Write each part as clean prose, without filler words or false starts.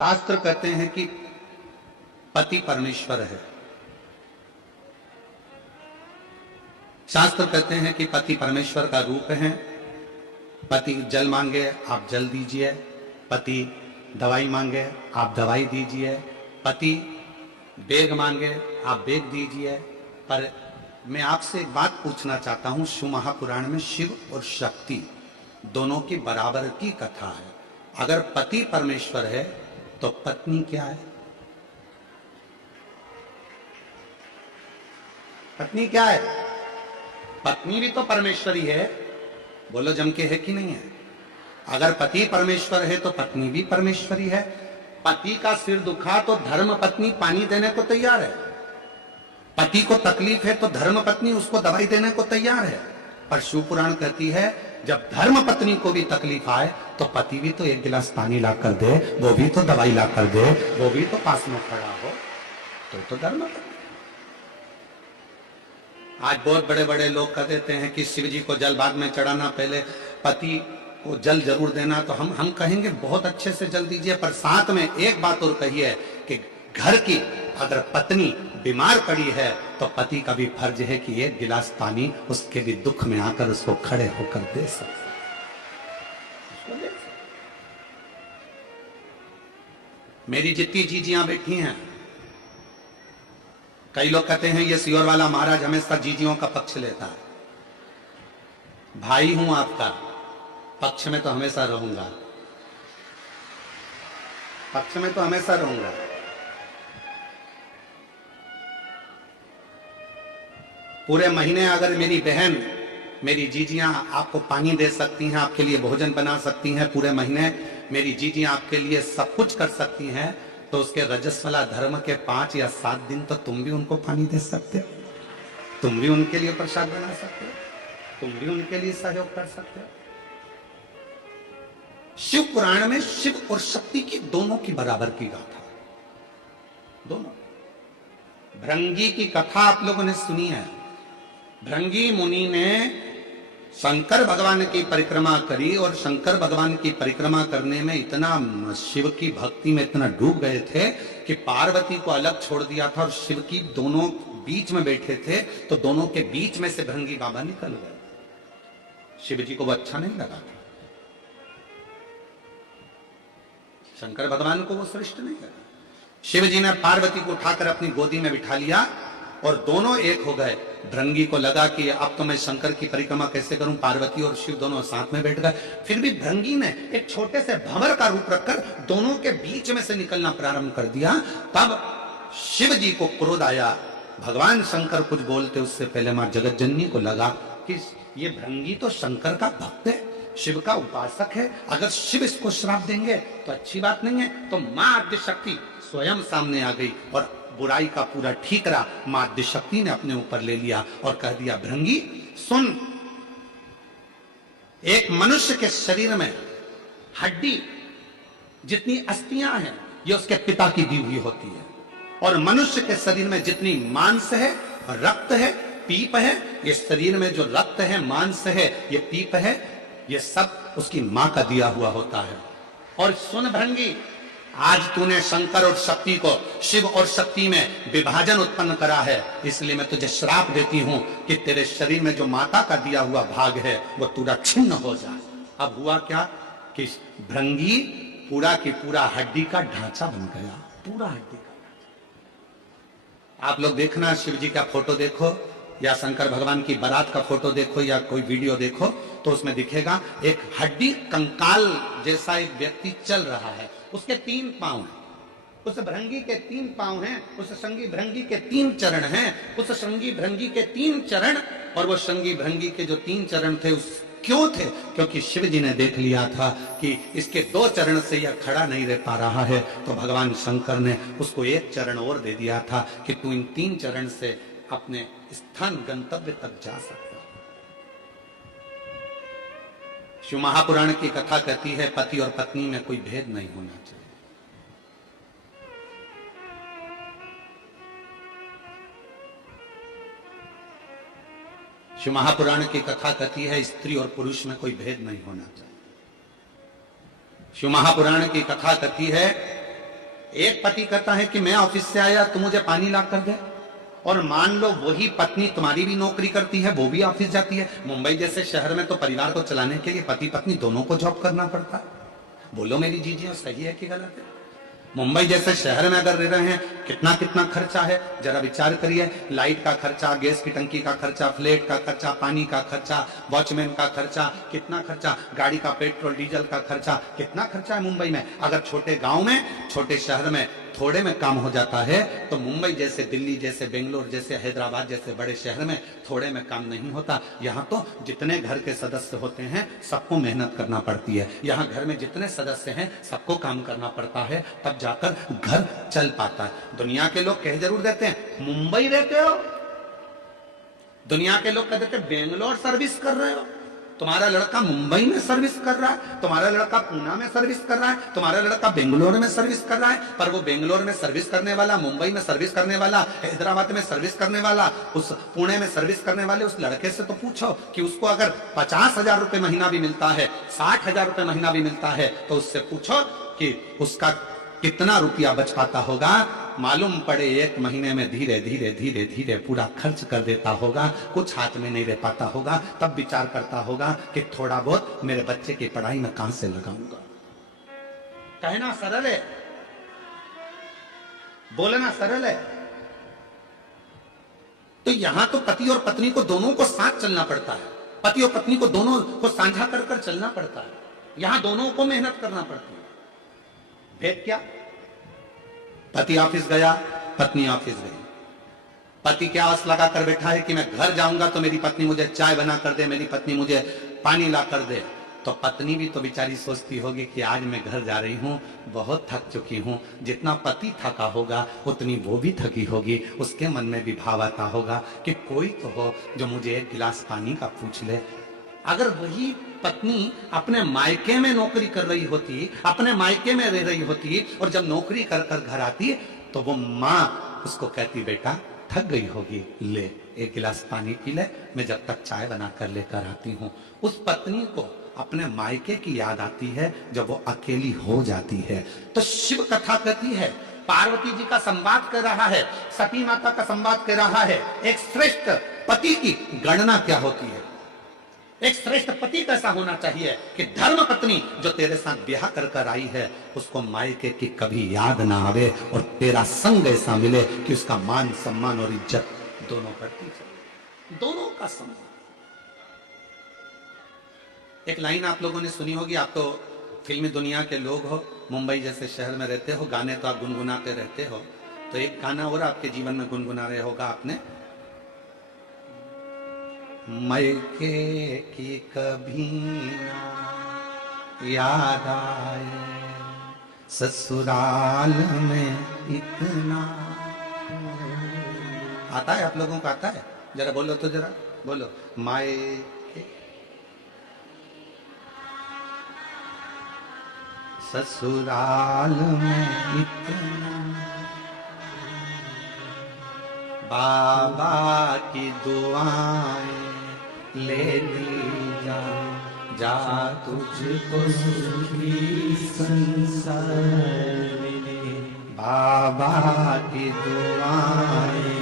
शास्त्र कहते हैं कि पति परमेश्वर है। शास्त्र कहते हैं कि पति परमेश्वर का रूप है। पति जल मांगे आप जल दीजिए, पति दवाई मांगे आप दवाई दीजिए, पति बेग मांगे आप बेग दीजिए। पर मैं आपसे एक बात पूछना चाहता हूं, शिव महापुराण में शिव और शक्ति दोनों की बराबर की कथा है। अगर पति परमेश्वर है तो पत्नी क्या है? पत्नी क्या है? पत्नी भी तो परमेश्वरी है। बोलो जम के है कि नहीं है? अगर पति परमेश्वर है तो पत्नी भी परमेश्वरी है। पति का सिर दुखा तो धर्म पत्नी पानी देने को तैयार है। पति को तकलीफ है तो धर्म पत्नी उसको दवाई देने को तैयार है। पर शिव पुराण कहती है जब धर्म पत्नी को भी तकलीफ आए तो पति भी तो एक गिलास पानी ला कर दे, वो भी तो दवाई ला कर दे, वो भी तो पास में खड़ा हो, तो धर्म पत्नी। आज बहुत बड़े बड़े लोग कह देते हैं कि शिव जी को जल बाद में चढ़ाना, पहले पति को जल जरूर देना। तो हम कहेंगे बहुत अच्छे से जल दीजिए, पर साथ में एक बात और कहिए कि घर की अगर पत्नी बीमार पड़ी है तो पति का भी फर्ज है कि एक गिलास पानी उसके भी दुख में आकर उसको खड़े होकर दे सकते। मेरी जितनी जीजियां बैठी हैं, कई लोग कहते हैं ये सियोर वाला महाराज हमेशा जीजियों का पक्ष लेता है। भाई हूं आपका, पक्ष में तो हमेशा रहूंगा, पक्ष में तो हमेशा रहूंगा। पूरे महीने अगर मेरी बहन, मेरी जीजियां आपको पानी दे सकती हैं, आपके लिए भोजन बना सकती हैं, पूरे महीने मेरी जीजियां आपके लिए सब कुछ कर सकती हैं, तो उसके रजस्वला धर्म के 5 या 7 दिन तो तुम भी उनको पानी दे सकते हो, तुम भी उनके लिए प्रसाद बना सकते हो, तुम भी उनके लिए सहयोग कर सकते हो। शिव पुराण में शिव और शक्ति की दोनों की बराबर की गाथा, दोनों। भृंगी की कथा आप लोगों ने सुनी है। भृंगी मुनि ने शंकर भगवान की परिक्रमा करी और शंकर भगवान की परिक्रमा करने में इतना शिव की भक्ति में इतना डूब गए थे कि पार्वती को अलग छोड़ दिया था और शिव की दोनों बीच में बैठे थे, तो दोनों के बीच में से भृंगी बाबा निकल गए। शिव जी को वो अच्छा नहीं लगा था, शंकर भगवान को वो श्रेष्ठ नहीं लगा। शिव जी ने पार्वती को उठाकर अपनी गोदी में बिठा लिया और दोनों एक हो गए। भृंगी को लगा कि अब तो मैं शंकर की परिक्रमा कैसे करूं, पार्वती और शिव दोनों साथ में बैठ गए। फिर भी भृंगी ने एक छोटे से भंवर का रूप रखकर दोनों के बीच में से निकलना प्रारंभ कर दिया। तब शिव जी को क्रोध आया। भगवान शंकर कुछ बोलते उससे पहले मां जगतजननी को लगा कि ये भृंगी तो शंकर का भक्त है, शिव का उपासक है, अगर शिव इसको श्राप देंगे तो अच्छी बात नहीं है। तो मां आद्यशक्ति स्वयं सामने आ गई और बुराई का पूरा ठीकरा मां आद्यशक्ति ने अपने ऊपर ले लिया और कह दिया, भृंगी सुन, एक मनुष्य के शरीर में हड्डी जितनी अस्थियां हैं ये उसके पिता की दी हुई होती है, और मनुष्य के शरीर में जितनी मांस है, रक्त है, पीप है, ये शरीर में जो रक्त है, मांस है, ये पीप है, ये सब उसकी मां का दिया हुआ होता है। और सुन भृंगी, आज तूने शंकर और शक्ति को, शिव और शक्ति में विभाजन उत्पन्न करा है, इसलिए मैं तुझे श्राप देती हूं कि तेरे शरीर में जो माता का दिया हुआ भाग है वो पूरा छिन्न हो जाए। अब हुआ क्या कि भृंगी पूरा की पूरा हड्डी का ढांचा बन गया, पूरा हड्डी का ढांचा। आप लोग देखना, शिव जी का फोटो देखो या शंकर भगवान की बारात का फोटो देखो या कोई वीडियो देखो, तो उसमें दिखेगा एक हड्डी कंकाल जैसा एक व्यक्ति चल रहा है, उसके 3 पांव हैं, उस भृंगी के 3 पांव हैं, उस संगी भृंगी के 3 चरण हैं, उस संगी भृंगी के 3 चरण। और वो संगी भृंगी के जो 3 चरण थे उस क्यों थे? क्योंकि शिव जी ने देख लिया था कि इसके 2 चरण से यह खड़ा नहीं रह पा रहा है, तो भगवान शंकर ने उसको 1 चरण और दे दिया था कि तू इन 3 चरण से अपने स्थान गंतव्य तक जा सकता। शिव महापुराण की कथा कहती है पति और पत्नी में कोई भेद नहीं होना चाहिए। शिव महापुराण की कथा कहती है स्त्री और पुरुष में कोई भेद नहीं होना चाहिए। शिव महापुराण की कथा कहती है एक पति कहता है कि मैं ऑफिस से आया तू मुझे पानी ला कर दे, और मान लो वही पत्नी तुम्हारी भी नौकरी करती है, वो भी ऑफिस जाती है। मुंबई जैसे शहर में तो परिवार को चलाने के लिए पति पत्नी दोनों को जॉब करना पड़ता है। बोलो मेरी जीजियों, सही है कि गलत है? मुंबई जैसे शहर में अगर रह रहे हैं, कितना कितना खर्चा है जरा विचार करिए। लाइट का खर्चा, गैस की टंकी का खर्चा, फ्लैट का खर्चा, पानी का खर्चा, वॉचमैन का खर्चा, कितना खर्चा, गाड़ी का पेट्रोल डीजल का खर्चा, कितना खर्चा है मुंबई में। अगर छोटे गांव में, छोटे शहर में थोड़े में काम हो जाता है, तो मुंबई जैसे, दिल्ली जैसे, बेंगलोर जैसे, हैदराबाद जैसे बड़े शहर में थोड़े में काम नहीं होता। यहाँ तो जितने घर के सदस्य होते हैं सबको मेहनत करना पड़ती है। यहाँ घर में जितने सदस्य हैं सबको काम करना पड़ता है, तब जाकर घर चल पाता है। दुनिया के लोग कह जरूर देते हैं मुंबई रहते हो, दुनिया के लोग कह देते हैं बेंगलोर सर्विस कर रहे हो, तुम्हारा लड़का मुंबई में सर्विस कर रहा है, तुम्हारा लड़का पूना में सर्विस कर रहा है, तुम्हारा लड़का बेंगलोर में सर्विस कर रहा है। पर वो बेंगलोर में सर्विस करने वाला, मुंबई में सर्विस करने वाला, हैदराबाद में सर्विस करने वाला, उस पुणे में सर्विस करने वाले उस लड़के से तो पूछो कि उसको अगर 50,000 रुपए महीना भी मिलता है, 60,000 रुपए महीना भी मिलता है, तो उससे पूछो कि उसका कितना रुपया बच पाता होगा। मालूम पड़े एक महीने में धीरे धीरे धीरे धीरे पूरा खर्च कर देता होगा, कुछ हाथ में नहीं रह पाता होगा। तब विचार करता होगा कि थोड़ा बहुत मेरे बच्चे की पढ़ाई में कहां से लगाऊंगा। कहना सरल है, बोलना सरल है। तो यहां तो पति और पत्नी को दोनों को साथ चलना पड़ता है, पति और पत्नी को दोनों को साझा कर कर चलना पड़ता है। यहां दोनों को मेहनत करना पड़ती है। भेद क्या? पति ऑफिस गया, पत्नी ऑफिस गई। पति क्या आस लगा कर बैठा है कि मैं घर जाऊंगा तो मेरी पत्नी मुझे चाय बना कर दे, मेरी पत्नी मुझे पानी ला कर दे। तो पत्नी भी तो बेचारी सोचती होगी कि आज मैं घर जा रही हूं, बहुत थक चुकी हूं। जितना पति थका होगा उतनी वो भी थकी होगी। उसके मन में भी भाव आता होगा कि कोई तो हो जो मुझे एक गिलास पानी का पूछ ले। अगर वही पत्नी अपने मायके में नौकरी कर रही होती, अपने मायके में रह रही होती, और जब नौकरी कर कर घर आती तो वो माँ उसको कहती बेटा थक गई होगी, ले एक गिलास पानी पी ले, मैं जब तक चाय बना कर लेकर आती हूँ। उस पत्नी को अपने मायके की याद आती है जब वो अकेली हो जाती है। तो शिव कथा कहती है, पार्वती जी का संवाद कर रहा है, सती माता का संवाद कर रहा है। एक श्रेष्ठ पति की गणना क्या होती है, एक श्रेष्ठ पति कैसा होना चाहिए कि धर्म पत्नी जो तेरे साथ ब्याह कर कर आई है उसको मायके की कभी याद ना आवे, और तेरा संग ऐसा मिले कि उसका मान सम्मान और इज्जत दोनों बढ़ती चले, दोनों का सम्मान। एक लाइन आप लोगों ने सुनी होगी, आप तो फिल्मी दुनिया के लोग हो, मुंबई जैसे शहर में रहते हो, गाने तो आप गुनगुनाते रहते हो। तो एक गाना और आपके जीवन में गुनगुना रहे होगा आपने, मायके की कभी ना याद आए, ससुराल में इतना। आता है आप लोगों को? आता है? जरा बोलो तो, जरा बोलो। मायके ससुराल में इतना, बाबा की दुआएं लेती जा, जा तुझको सुखी संसार मिले। बाबा की दुआएं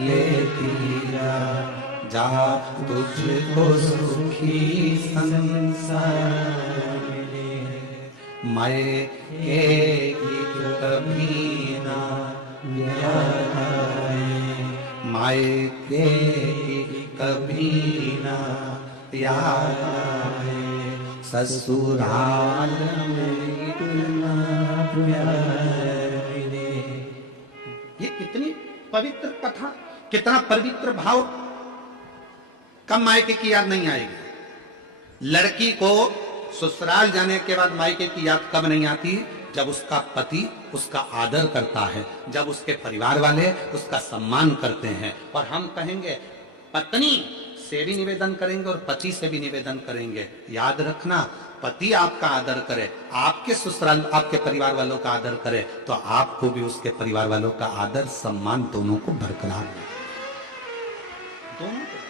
लेती जा, जा तुझको सुखी संसार मिले। मायके की कभी ना याद आए, मायके की कभी ना याद आए, ससुराल में इतना प्यार मिले। ये कितनी पवित्र कथा, कितना पवित्र भाव। कब मायके की याद नहीं आएगी? लड़की को ससुराल जाने के बाद मायके की याद कब नहीं आती? जब उसका पति उसका आदर करता है, जब उसके परिवार वाले उसका सम्मान करते हैं। और हम कहेंगे, पत्नी से भी निवेदन करेंगे और पति से भी निवेदन करेंगे, याद रखना, पति आपका आदर करे, आपके ससुराल आपके परिवार वालों का आदर करे, तो आपको भी उसके परिवार वालों का आदर सम्मान दोनों को बरकरार है, दोनों को।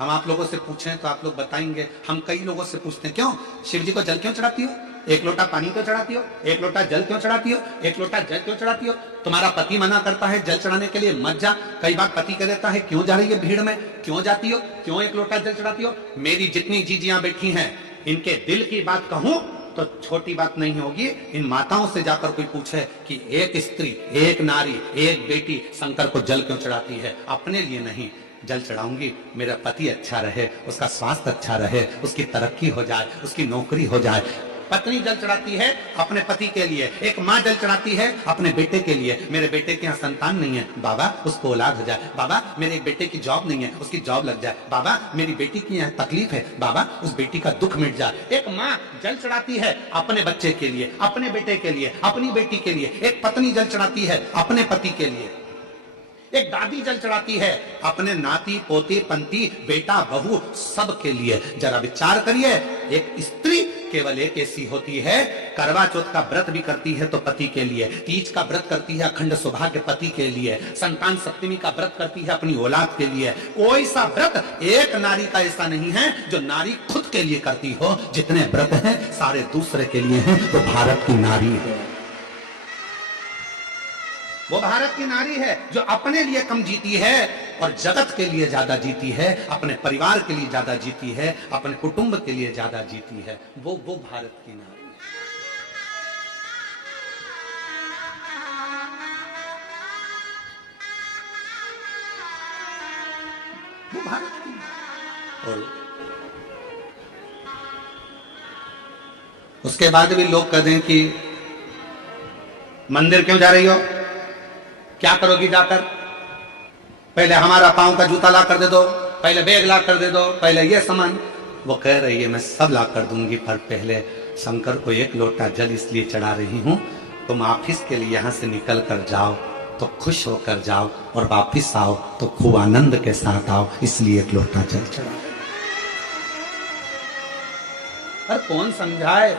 हम आप लोगों से पूछें तो आप लोग बताएंगे, हम कई लोगों से पूछते हैं, क्यों शिव जी को जल क्यों चढ़ाती हो, एक लोटा पानी क्यों चढ़ाती हो, एक लोटा जल क्यों चढ़ाती हो, एक लोटा जल क्यों चढ़ाती हो। तुम्हारा पति मना करता है जल चढ़ाने के लिए, मत जा। कई बार पति कह देता है क्यों जा रही है भीड़ में, क्यों जाती हो, क्यों एक लोटा जल चढ़ाती हो। मेरी जितनी जीजियां बैठी हैं, इनके दिल की बात कहूं तो छोटी बात नहीं होगी। इन माताओं से जाकर कोई पूछे कि एक स्त्री, एक नारी, एक बेटी शंकर को जल क्यों चढ़ाती है, अपने लिए नहीं, जल चढ़ाऊंगी मेरा पति अच्छा रहे, उसका स्वास्थ्य अच्छा रहे, उसकी तरक्की हो जाए, उसकी नौकरी हो जाए। पत्नी जल चढ़ाती है अपने पति के लिए, एक माँ जल चढ़ाती है अपने बेटे के लिए, मेरे बेटे के यहाँ संतान नहीं है, बाबा उसको औलाद हो जाए, बाबा मेरे बेटे की जॉब नहीं है, उसकी जॉब लग जाए, बाबा मेरी बेटी की यहाँ तकलीफ है, बाबा उस बेटी का दुख मिट जाए। एक माँ जल चढ़ाती है अपने बच्चे के लिए, अपने बेटे के लिए, अपनी बेटी के लिए। एक पत्नी जल चढ़ाती है अपने पति के लिए। एक दादी जल चढ़ाती है अपने नाती पोते पंती बेटा बहू सब के लिए। जरा विचार करिए, एक स्त्री केवल एक ऐसी होती है, करवा चौथ का व्रत भी करती है तो पति के लिए, तीज का व्रत करती है अखंड सौभाग्य पति के लिए, संतान सप्तमी का व्रत करती है अपनी औलाद के लिए। कोई सा व्रत एक नारी का ऐसा नहीं है जो नारी खुद के लिए करती हो। जितने व्रत हैं सारे दूसरे के लिए हैं, तो भारत की नारी है, वो भारत की नारी है जो अपने लिए कम जीती है और जगत के लिए ज्यादा जीती है, अपने परिवार के लिए ज्यादा जीती है, अपने कुटुंब के लिए ज्यादा जीती है। वो भारत की नारी है। वो भारत की नारी। और उसके बाद भी लोग कह दें कि मंदिर क्यों जा रही हो, क्या करोगी जाकर, पहले हमारा पांव का जूता ला कर दे दो, पहले बैग ला कर दे दो, पहले ये सामान। वो कह रही है मैं सब ला कर दूंगी, पर पहले शंकर को एक लोटा जल इसलिए चढ़ा रही हूं, तुम ऑफिस के लिए यहां से निकल कर जाओ तो खुश होकर जाओ, और वापिस आओ तो खूब आनंद के साथ आओ, इसलिए एक लोटा जल चढ़ा। पर कौन समझाए।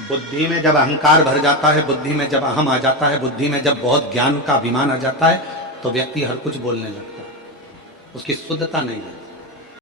बुद्धि में जब अहंकार भर जाता है, बुद्धि में जब अहम आ जाता है, बुद्धि में जब बहुत ज्ञान का अभिमान आ जाता है, तो व्यक्ति हर कुछ बोलने लगता है, उसकी शुद्धता नहीं है।